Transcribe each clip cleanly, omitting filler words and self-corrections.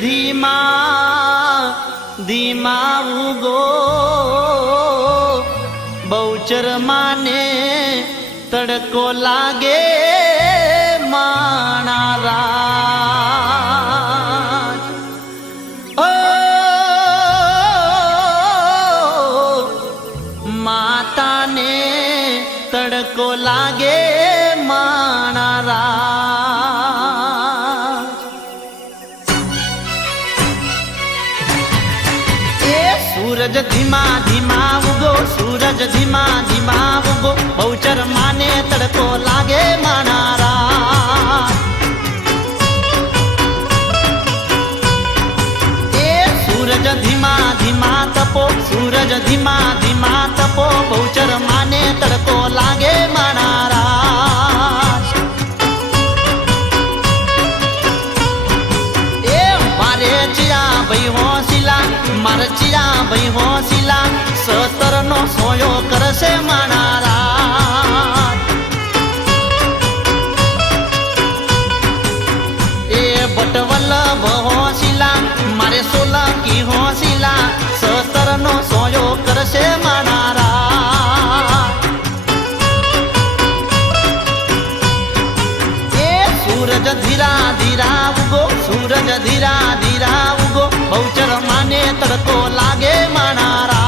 धीमा धीमा उगो बहुचर माने तड़को लागे मानारा ओ माता ने तड़को लागे मानारा सूरज धीमा धीमा उगो सूरज धीमा धीमा उगो बहुचर माने तड़को लागे मानारा सूरज धीमा धीमा तपो सूरज धीमा धीमा तपो बहुचर माने तड़को लागे मानारा मारे चिया भाई होशिला मारे चिया भाई होशिला सतर नो सोयो करसे मानारा बटवल होशिला मारे 16 की होशिला सतर नो सोयो करसे मानारा सूरज धीरा धीरा उगो सूरज धीरा धीरा उगो बहुचर माने तड़को लागे मानारा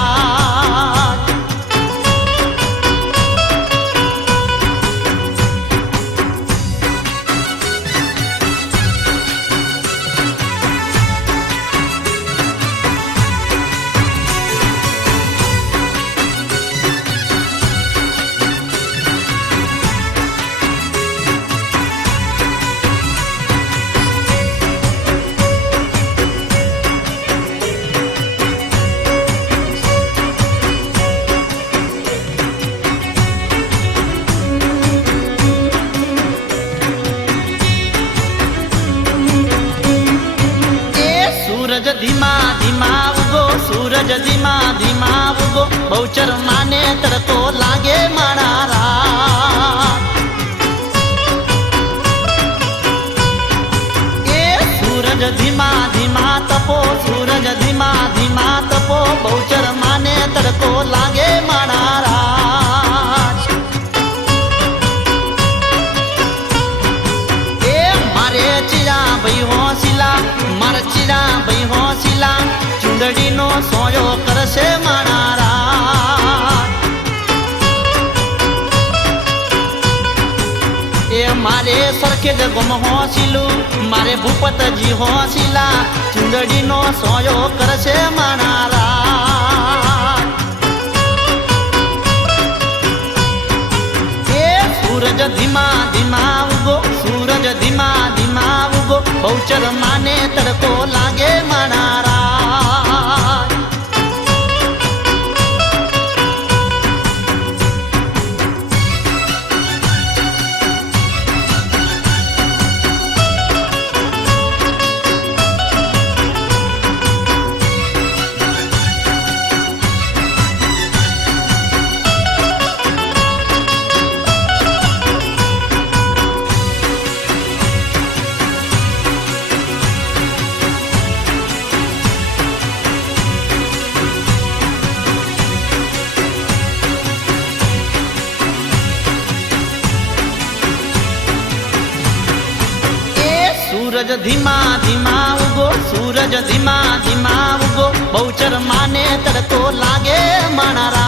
सूरज धीमा धीमा उगो सूरज धीमा धीमा उगो बहुचर माने तड़को लागे मानारा सूरज धीमा धीमा तपो सूरज धीमा धीमा तपो बहुचर माने तड़को लागे मानारा मारे चिरा भाई होशिला मार चिरा भाई होशिला चुंदड़ी नो सोयो करसे मानारा मारे सरखे जगम होशिलू मारे भूपत जी होशिला चुंदड़ी नो सोयो करसे मानारा सूरज धीमा धीमा उगो सूरज धीमा धीमा उगो बहुचर माने तड़को लागे मानारा सूरज धीमा धीमा उगो सूरज धीमा धीमा उगो बहुचर माने तड़को लागे मानारा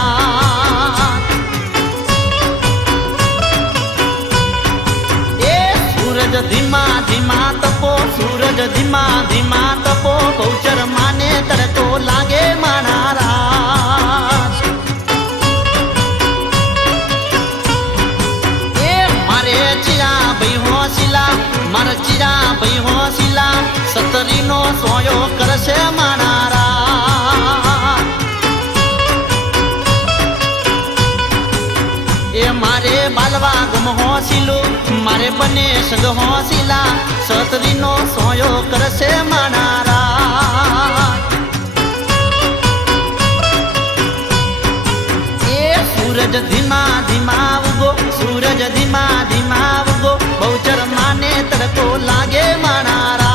सूरज धीमा धीमा तपो सूरज धीमा धीमा तपो बहुचर माने तड़को लागे मानारा मारे चिरा भाई होशिला मार चिरा भाई होशिला सतरी नो सोयो करसे मानारा मारे बालवा गुम होशिलू मारे बने संग होशिला सतरी नो सोयो करसे मानारा सूरज धीमा धीमा उगो सूरज धीमा धीमा उगो बहुचर माने तड़को लागे मानारा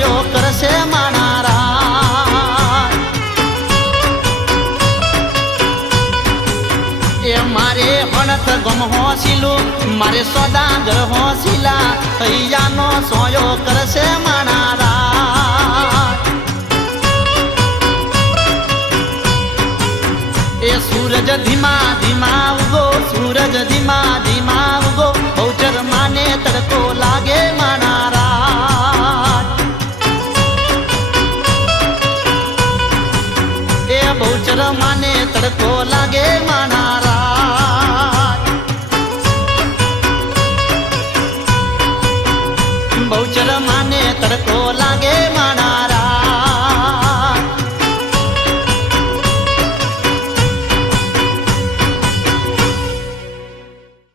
સોયો કરશે માણારા એ મારે હણથ ગમ હોસીલું મારે સોદાગર હોસીલા હૈયાનો સોયો કરશે માણારા એ સૂરજ ધીમા ધીમા ઉગો સૂરજ ધીમા ધીમા ઉગો બહુચર માને તડકો લાગે માણારા એ બહુચર માને તડકો લાગે માણારા બહુચર માને તડકો લાગે માણારા